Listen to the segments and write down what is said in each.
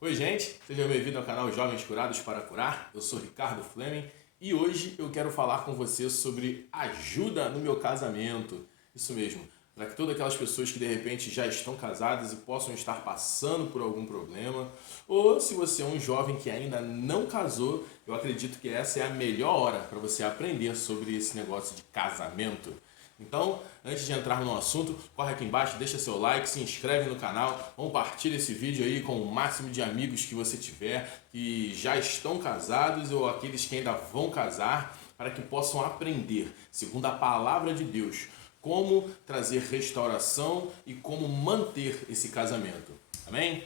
Oi, gente, seja bem-vindo ao canal Jovens Curados para Curar. Eu sou Ricardo Fleming e hoje eu quero falar com você sobre ajuda no meu casamento. Isso mesmo, para que todas aquelas pessoas que de repente já estão casadas e possam estar passando por algum problema, ou se você é um jovem que ainda não casou, eu acredito que essa é a melhor hora para você aprender sobre esse negócio de casamento. Então, antes de entrar no assunto, corre aqui embaixo, deixa seu like, se inscreve no canal, compartilha esse vídeo aí com o máximo de amigos que você tiver, que já estão casados ou aqueles que ainda vão casar, para que possam aprender, segundo a palavra de Deus, como trazer restauração e como manter esse casamento. Amém?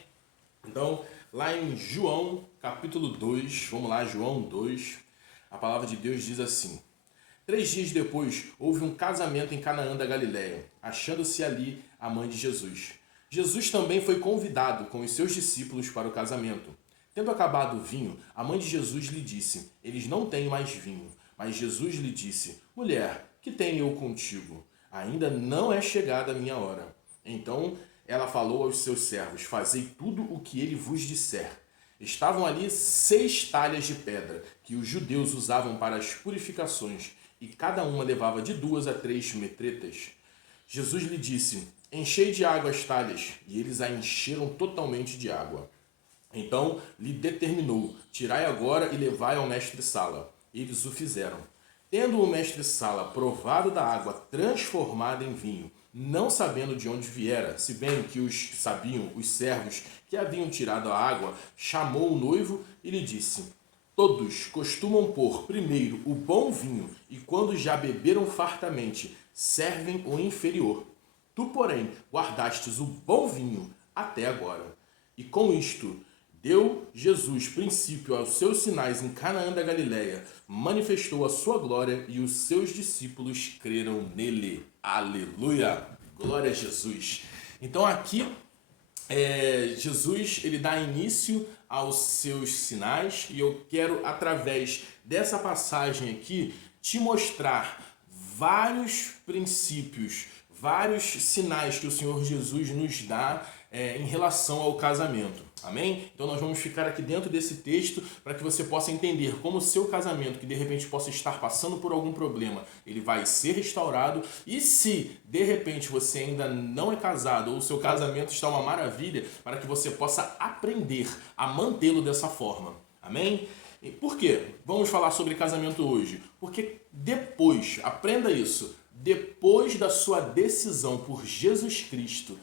Então, lá em João, capítulo 2, vamos lá, João 2, a palavra de Deus diz assim: 3 dias depois, houve um casamento em Canaã da Galiléia, achando-se ali a mãe de Jesus. Jesus também foi convidado com os seus discípulos para o casamento. Tendo acabado o vinho, a mãe de Jesus lhe disse: Eles não têm mais vinho. Mas Jesus lhe disse: Mulher, que tenho eu contigo? Ainda não é chegada a minha hora. Então ela falou aos seus servos: Fazei tudo o que ele vos disser. Estavam ali 6 talhas de pedra, que os judeus usavam para as purificações, e cada uma levava de 2 a 3 metretas. Jesus lhe disse: Enchei de água as talhas, e eles a encheram totalmente de água. Então lhe determinou: Tirai agora e levai ao mestre-sala. Eles o fizeram. Tendo o mestre-sala provado da água transformada em vinho, não sabendo de onde viera, se bem que os sabiam os servos que haviam tirado a água, chamou o noivo e lhe disse: Todos costumam pôr primeiro o bom vinho, e quando já beberam fartamente, servem o inferior. Tu, porém, guardastes o bom vinho até agora. E com isto, deu Jesus princípio aos seus sinais em Canaã da Galiléia, manifestou a sua glória e os seus discípulos creram nele. Aleluia! Glória a Jesus! Então aqui Jesus ele dá início aos seus sinais e eu quero, através dessa passagem aqui, te mostrar vários princípios, vários sinais que o Senhor Jesus nos dá em relação ao casamento. Amém? Então nós vamos ficar aqui dentro desse texto para que você possa entender como o seu casamento, que de repente possa estar passando por algum problema, ele vai ser restaurado. E se de repente você ainda não é casado ou o seu casamento está uma maravilha, para que você possa aprender a mantê-lo dessa forma. Amém? E por quê? Vamos falar sobre casamento hoje. Porque depois, aprenda isso, depois da sua decisão por Jesus Cristo,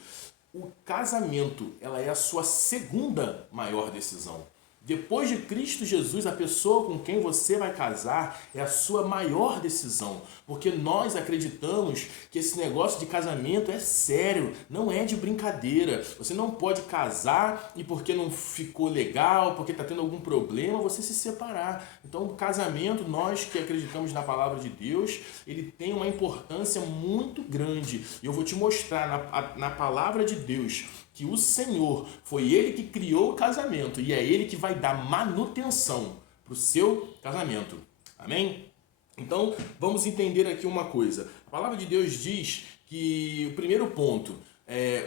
o casamento, ela é a sua segunda maior decisão. Depois de Cristo Jesus, a pessoa com quem você vai casar é a sua maior decisão. Porque nós acreditamos que esse negócio de casamento é sério, não é de brincadeira. Você não pode casar e porque não ficou legal, porque está tendo algum problema, você se separar. Então o casamento, nós que acreditamos na palavra de Deus, ele tem uma importância muito grande. E eu vou te mostrar na palavra de Deus que o Senhor foi Ele que criou o casamento e é Ele que vai dar manutenção para o seu casamento. Amém? Então, vamos entender aqui uma coisa. A palavra de Deus diz que o primeiro ponto,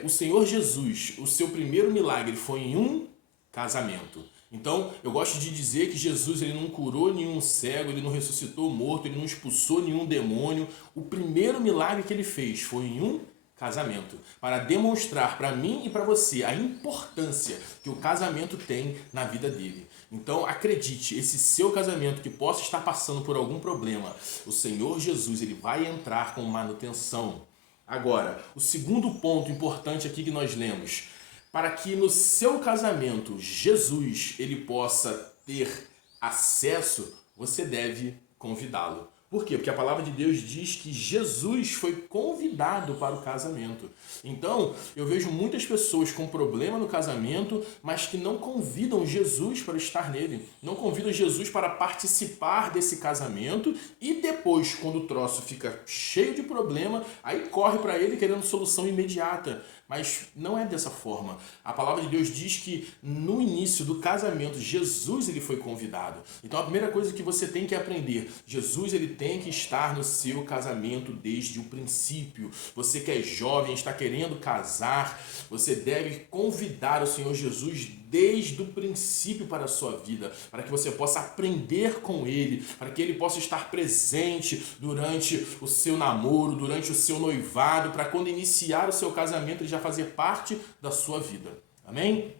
o Senhor Jesus, o seu primeiro milagre foi em um casamento. Então, eu gosto de dizer que Jesus ele não curou nenhum cego, ele não ressuscitou morto, ele não expulsou nenhum demônio. O primeiro milagre que ele fez foi em um casamento, para demonstrar para mim e para você a importância que o casamento tem na vida dele. Então acredite, esse seu casamento que possa estar passando por algum problema, o Senhor Jesus ele vai entrar com manutenção. Agora, o segundo ponto importante aqui que nós lemos, para que no seu casamento Jesus ele possa ter acesso, você deve convidá-lo. Por quê? Porque a palavra de Deus diz que Jesus foi convidado para o casamento. Então, eu vejo muitas pessoas com problema no casamento, mas que não convidam Jesus para estar nele. Não convidam Jesus para participar desse casamento e depois, quando o troço fica cheio de problema, aí corre para ele querendo solução imediata. Mas não é dessa forma. A palavra de Deus diz que no início do casamento, Jesus ele foi convidado. Então a primeira coisa que você tem que aprender, Jesus ele tem que estar no seu casamento desde o princípio. Você que é jovem, está querendo casar, você deve convidar o Senhor Jesus desde o princípio para a sua vida, para que você possa aprender com ele, para que ele possa estar presente durante o seu namoro, durante o seu noivado, para quando iniciar o seu casamento ele já fazer parte da sua vida. Amém?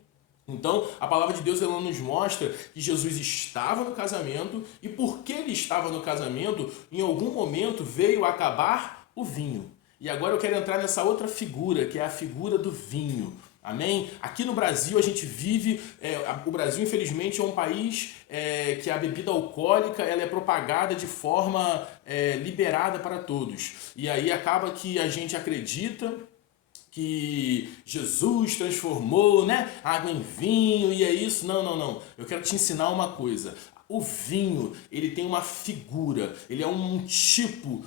Então, a palavra de Deus ela nos mostra que Jesus estava no casamento e porque ele estava no casamento, em algum momento veio acabar o vinho. E agora eu quero entrar nessa outra figura, que é a figura do vinho. Amém? Aqui no Brasil a gente vive, o Brasil infelizmente é um país que a bebida alcoólica ela é propagada de forma liberada para todos. E aí acaba que a gente acredita que Jesus transformou, né, água em vinho e é isso. Não. Eu quero te ensinar uma coisa. O vinho, ele tem uma figura, ele é um tipo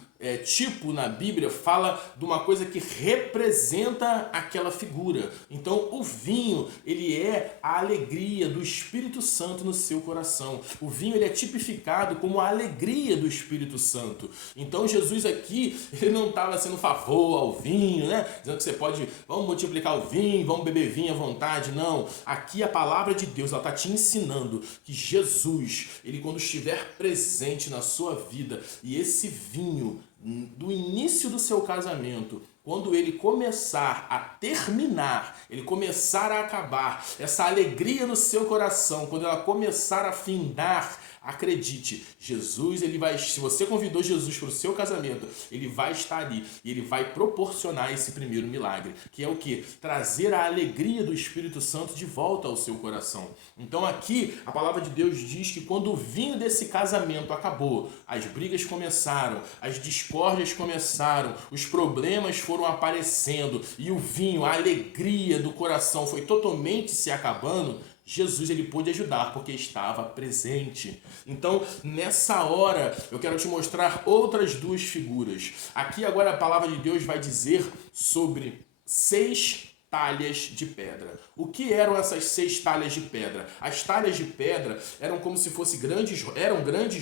na Bíblia fala de uma coisa que representa aquela figura. Então o vinho, ele é a alegria do Espírito Santo no seu coração. O vinho, ele é tipificado como a alegria do Espírito Santo. Então Jesus aqui, ele não estava sendo favor ao vinho, né? Dizendo que você pode, vamos multiplicar o vinho, vamos beber vinho à vontade. Não. Aqui a palavra de Deus, ela está te ensinando que Jesus, ele quando estiver presente na sua vida e esse vinho do início do seu casamento, quando ele começar a terminar, ele começar a acabar, essa alegria no seu coração, quando ela começar a findar, acredite, Jesus, ele vai, se você convidou Jesus para o seu casamento, ele vai estar ali e ele vai proporcionar esse primeiro milagre, que é o quê? Trazer a alegria do Espírito Santo de volta ao seu coração. Então aqui a palavra de Deus diz que quando o vinho desse casamento acabou, as brigas começaram, as discórdias começaram, os problemas foram aparecendo e o vinho, a alegria do coração foi totalmente se acabando, Jesus ele pôde ajudar porque estava presente. Então, nessa hora, eu quero te mostrar outras duas figuras. Aqui agora a palavra de Deus vai dizer sobre 6 talhas de pedra. O que eram essas 6 talhas de pedra? As talhas de pedra eram como se fossem grandes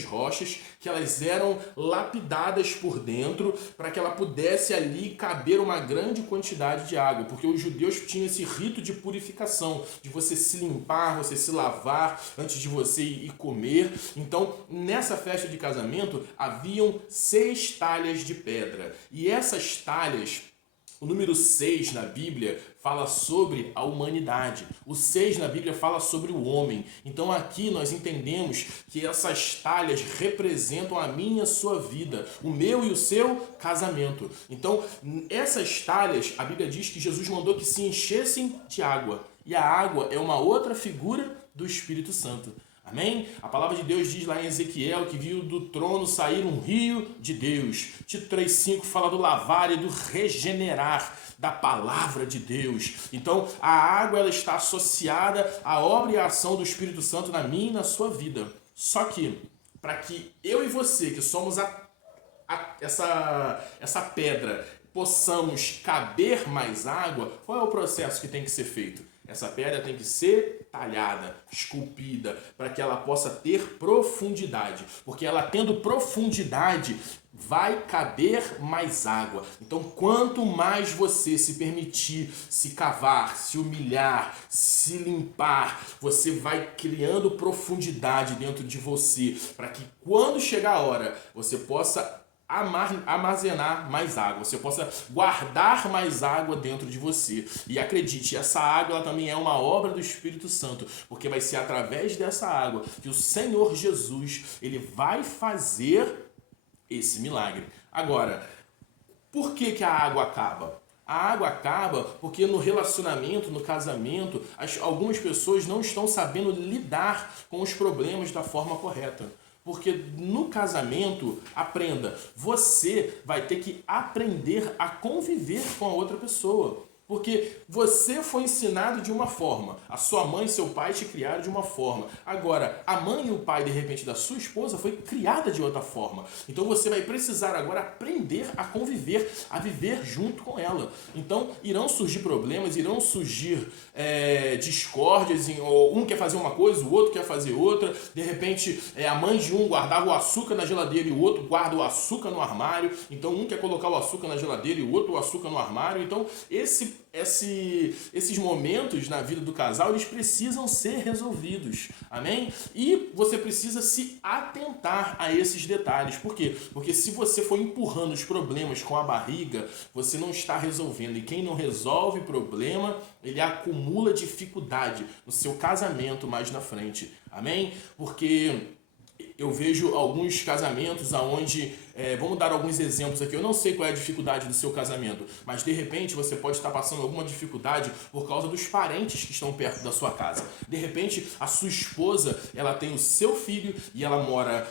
rochas que elas eram lapidadas por dentro para que ela pudesse ali caber uma grande quantidade de água, porque os judeus tinham esse rito de purificação, de você se limpar, você se lavar antes de você ir comer. Então, nessa festa de casamento, haviam 6 talhas de pedra. E essas talhas, o número 6 na Bíblia fala sobre a humanidade. O 6 na Bíblia fala sobre o homem. Então aqui nós entendemos que essas talhas representam a minha e a sua vida, o meu e o seu casamento. Então essas talhas, a Bíblia diz que Jesus mandou que se enchessem de água. E a água é uma outra figura do Espírito Santo. Amém? A palavra de Deus diz lá em Ezequiel que viu do trono sair um rio de Deus. Tito 3,5 fala do lavar e do regenerar da palavra de Deus. Então, a água ela está associada à obra e à ação do Espírito Santo na minha e na sua vida. Só que, para que eu e você, que somos essa pedra, possamos caber mais água, qual é o processo que tem que ser feito? Essa pedra tem que ser talhada, esculpida, para que ela possa ter profundidade. Porque ela tendo profundidade, vai caber mais água. Então, quanto mais você se permitir se cavar, se humilhar, se limpar, você vai criando profundidade dentro de você, para que quando chegar a hora, você possa armazenar mais água, você possa guardar mais água dentro de você. E acredite, essa água ela também é uma obra do Espírito Santo, porque vai ser através dessa água que o Senhor Jesus ele vai fazer esse milagre. Agora, por que a água acaba? A água acaba porque no relacionamento, no casamento, algumas pessoas não estão sabendo lidar com os problemas da forma correta. Porque no casamento, aprenda, você vai ter que aprender a conviver com a outra pessoa. Porque você foi ensinado de uma forma, a sua mãe e seu pai te criaram de uma forma. Agora, a mãe e o pai, de repente, da sua esposa foi criada de outra forma. Então você vai precisar agora aprender a conviver, a viver junto com ela. Então irão surgir problemas, irão surgir discórdias, um quer fazer uma coisa, o outro quer fazer outra. De repente, a mãe de um guardava o açúcar na geladeira e o outro guarda o açúcar no armário. Então um quer colocar o açúcar na geladeira e o outro o açúcar no armário. Então esse esses momentos na vida do casal, eles precisam ser resolvidos, amém? E você precisa se atentar a esses detalhes. Por quê? Porque se você for empurrando os problemas com a barriga, você não está resolvendo. E quem não resolve problema, ele acumula dificuldade no seu casamento mais na frente, amém? Porque eu vejo alguns casamentos onde, vamos dar alguns exemplos aqui, eu não sei qual é a dificuldade do seu casamento, mas de repente você pode estar passando alguma dificuldade por causa dos parentes que estão perto da sua casa. De repente a sua esposa, ela tem o seu filho e ela mora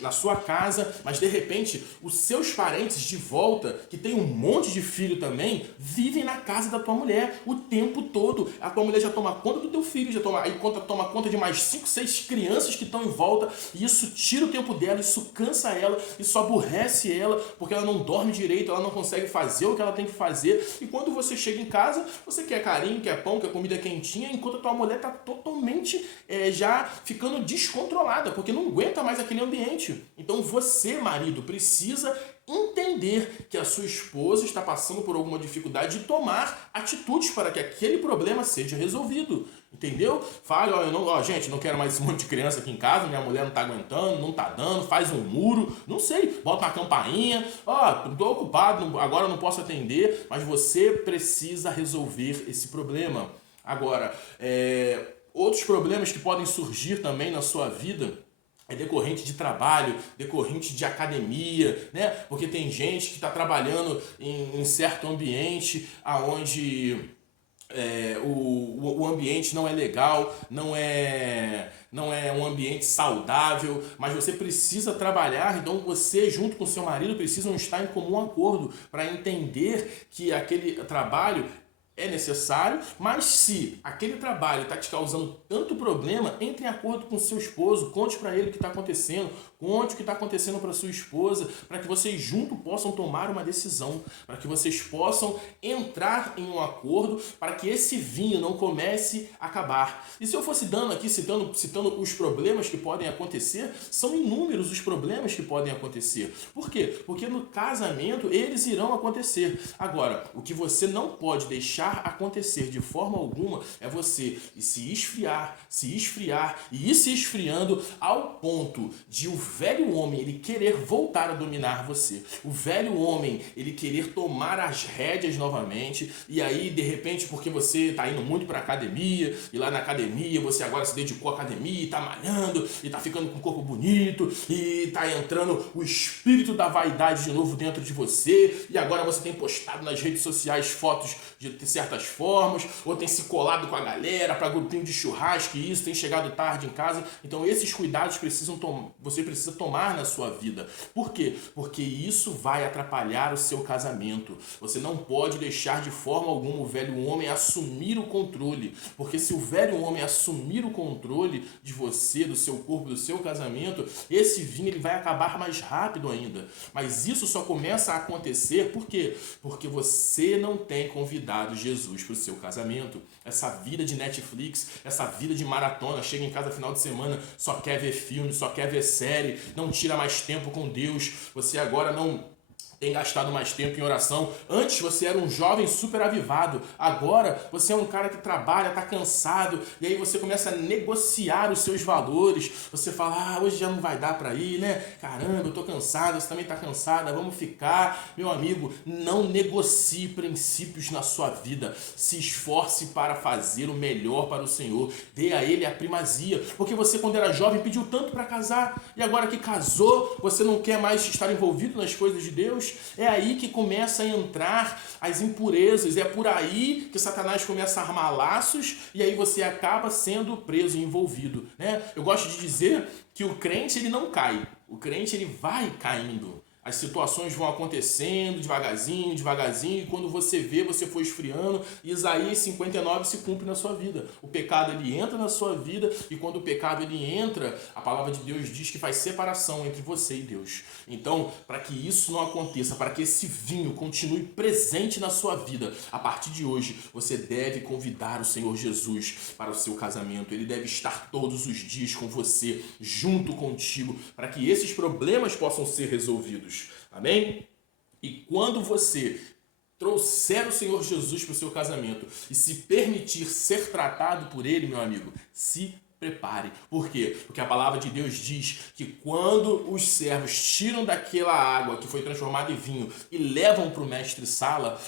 na sua casa, mas de repente os seus parentes de volta, que tem um monte de filho também, vivem na casa da tua mulher o tempo todo. A tua mulher já toma conta do teu filho, toma conta de mais 5, 6 crianças que estão em volta, e isso tira o tempo dela, isso cansa ela, isso aborrece ela, porque ela não dorme direito, ela não consegue fazer o que ela tem que fazer. E quando você chega em casa, você quer carinho, quer pão, quer comida quentinha, enquanto a tua mulher está totalmente já ficando descontrolada, porque não aguenta mais aquele ambiente. Então você, marido, precisa entender que a sua esposa está passando por alguma dificuldade e tomar atitudes para que aquele problema seja resolvido. Entendeu? Fale, gente, não quero mais esse monte de criança aqui em casa, minha mulher não tá aguentando, não tá dando, faz um muro, não sei, bota uma campainha, tô ocupado, agora não posso atender, mas você precisa resolver esse problema. Agora, outros problemas que podem surgir também na sua vida é decorrente de trabalho, decorrente de academia, né? Porque tem gente que está trabalhando em certo ambiente onde o ambiente não é legal, não é um ambiente saudável, mas você precisa trabalhar. Então você junto com seu marido precisam estar em comum acordo para entender que aquele trabalho é necessário, mas se aquele trabalho está te causando tanto problema, entre em acordo com seu esposo, conte para ele o que está acontecendo, conte o que está acontecendo para sua esposa, para que vocês juntos possam tomar uma decisão, para que vocês possam entrar em um acordo, para que esse vinho não comece a acabar. E se eu fosse dando aqui, citando os problemas que podem acontecer, são inúmeros os problemas que podem acontecer. Por quê? Porque no casamento eles irão acontecer. Agora, o que você não pode deixar acontecer de forma alguma é você se esfriar e ir se esfriando ao ponto de o velho homem ele querer voltar a dominar você. O velho homem ele querer tomar as rédeas novamente, e aí de repente porque você está indo muito para academia e lá na academia você agora se dedicou à academia e está malhando e está ficando com o corpo bonito e está entrando o espírito da vaidade de novo dentro de você, e agora você tem postado nas redes sociais fotos de certas formas, ou tem se colado com a galera para grupinho de churrasco e isso, tem chegado tarde em casa. Então esses cuidados você precisa tomar na sua vida. Por quê? Porque isso vai atrapalhar o seu casamento. Você não pode deixar de forma alguma o velho homem assumir o controle, porque se o velho homem assumir o controle de você, do seu corpo, do seu casamento, esse vinho ele vai acabar mais rápido ainda. Mas isso só começa a acontecer por quê? Porque você não tem convidado Jesus para o seu casamento. Essa vida de Netflix, essa vida de maratona, chega em casa final de semana, só quer ver filme, só quer ver série, não tira mais tempo com Deus, você agora não tem gastado mais tempo em oração. Antes você era um jovem super avivado, agora você é um cara que trabalha, está cansado, e aí você começa a negociar os seus valores. Você fala, hoje já não vai dar para ir, né? Caramba, eu tô cansado, você também está cansada, vamos ficar. Meu amigo, não negocie princípios na sua vida. Se esforce para fazer o melhor para o Senhor. Dê a Ele a primazia, porque você quando era jovem pediu tanto para casar, e agora que casou, você não quer mais estar envolvido nas coisas de Deus. É aí que começa a entrar as impurezas, é por aí que Satanás começa a armar laços e aí você acaba sendo preso e envolvido, né? Eu gosto de dizer que o crente ele não cai, o crente ele vai caindo. As situações vão acontecendo devagarzinho, e quando você vê, você foi esfriando, e Isaías 59 se cumpre na sua vida. O pecado ele entra na sua vida, e quando o pecado ele entra, a palavra de Deus diz que faz separação entre você e Deus. Então, para que isso não aconteça, para que esse vinho continue presente na sua vida, a partir de hoje, você deve convidar o Senhor Jesus para o seu casamento. Ele deve estar todos os dias com você, junto contigo, para que esses problemas possam ser resolvidos. Amém? E quando você trouxer o Senhor Jesus para o seu casamento e se permitir ser tratado por ele, meu amigo, se prepare. Por quê? Porque a palavra de Deus diz que quando os servos tiram daquela água que foi transformada em vinho e levam para o mestre-sala,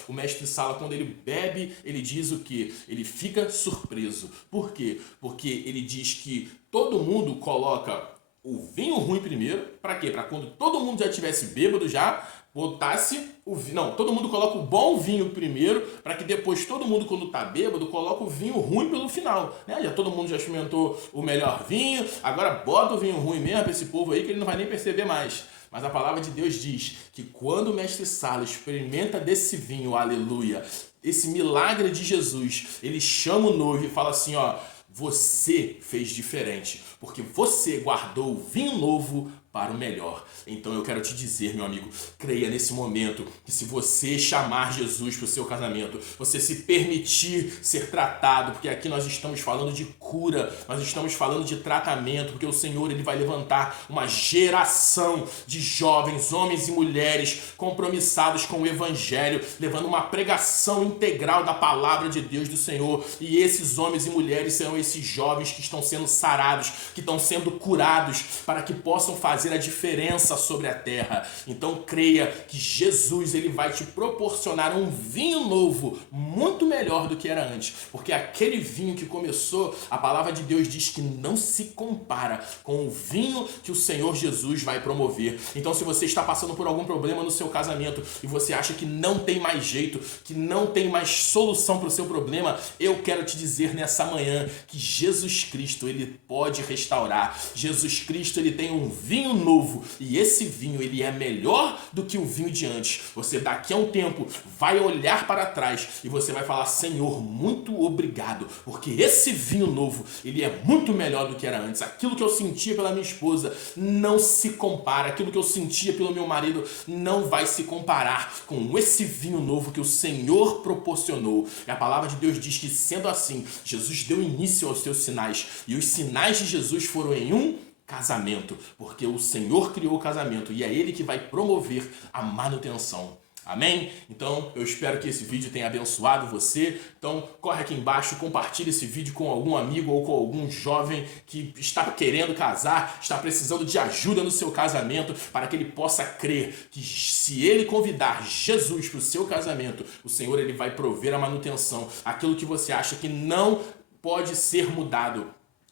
quando ele bebe, ele diz o quê? Ele fica surpreso. Por quê? Porque ele diz que todo mundo coloca o vinho ruim primeiro. Para quê? Para quando todo mundo já tivesse bêbado já, botasse o vinho. Não, todo mundo coloca o bom vinho primeiro, para que depois todo mundo, quando tá bêbado, coloca o vinho ruim pelo final, né? Já todo mundo já experimentou o melhor vinho, agora bota o vinho ruim mesmo para esse povo aí que ele não vai nem perceber mais. Mas a palavra de Deus diz que quando o mestre-sala experimenta desse vinho, aleluia, esse milagre de Jesus, ele chama o noivo e fala assim, ó, você fez diferente, porque você guardou o vinho novo para o melhor. Então eu quero te dizer, meu amigo, creia nesse momento que se você chamar Jesus para o seu casamento, você se permitir ser tratado, porque aqui nós estamos falando de cura, nós estamos falando de tratamento, porque o Senhor ele vai levantar uma geração de jovens, homens e mulheres compromissados com o Evangelho, levando uma pregação integral da palavra de Deus do Senhor. E esses homens e mulheres serão esses jovens que estão sendo sarados, que estão sendo curados, para que possam fazer a diferença sobre a terra. Então creia que Jesus ele vai te proporcionar um vinho novo, muito melhor do que era antes, porque aquele vinho que começou, a palavra de Deus diz que não se compara com o vinho que o Senhor Jesus vai promover. Então se você está passando por algum problema no seu casamento e você acha que não tem mais jeito, que não tem mais solução para o seu problema, eu quero te dizer nessa manhã que Jesus Cristo ele pode restaurar. Jesus Cristo ele tem um vinho novo e esse vinho ele é melhor do que o vinho de antes. Você daqui a um tempo vai olhar para trás e você vai falar, Senhor, muito obrigado, porque esse vinho novo ele é muito melhor do que era antes. Aquilo que eu sentia pela minha esposa não se compara, aquilo que eu sentia pelo meu marido não vai se comparar com esse vinho novo que o Senhor proporcionou. E a palavra de Deus diz que sendo assim, Jesus deu início aos seus sinais, e os sinais de Jesus foram em um casamento, porque o Senhor criou o casamento e é Ele que vai promover a manutenção. Amém? Então, eu espero que esse vídeo tenha abençoado você. Então, corre aqui embaixo, compartilha esse vídeo com algum amigo ou com algum jovem que está querendo casar, está precisando de ajuda no seu casamento, para que ele possa crer que se ele convidar Jesus para o seu casamento, o Senhor ele vai prover a manutenção. Aquilo que você acha que não pode ser mudado,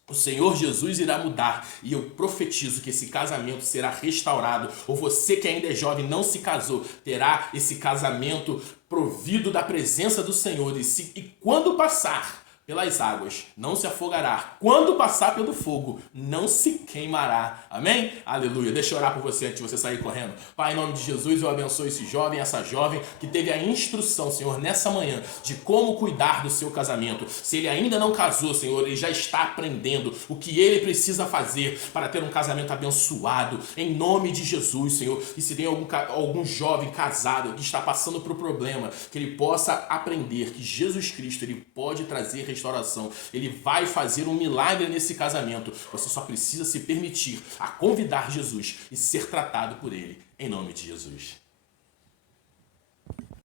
o Senhor Jesus irá mudar, e eu profetizo que esse casamento será restaurado. Ou você que ainda é jovem não se casou, terá esse casamento provido da presença do Senhor, e quando passar pelas águas, não se afogará. Quando passar pelo fogo, não se queimará. Amém? Aleluia. Deixa eu orar por você antes de você sair correndo. Pai, em nome de Jesus, eu abençoo esse jovem, essa jovem que teve a instrução, Senhor, nessa manhã, de como cuidar do seu casamento. Se ele ainda não casou, Senhor, ele já está aprendendo o que ele precisa fazer para ter um casamento abençoado. Em nome de Jesus, Senhor. E se tem algum jovem casado que está passando por um problema, que ele possa aprender que Jesus Cristo, ele pode trazer restauração. Ele vai fazer um milagre nesse casamento. Você só precisa se permitir a convidar Jesus e ser tratado por ele. Em nome de Jesus.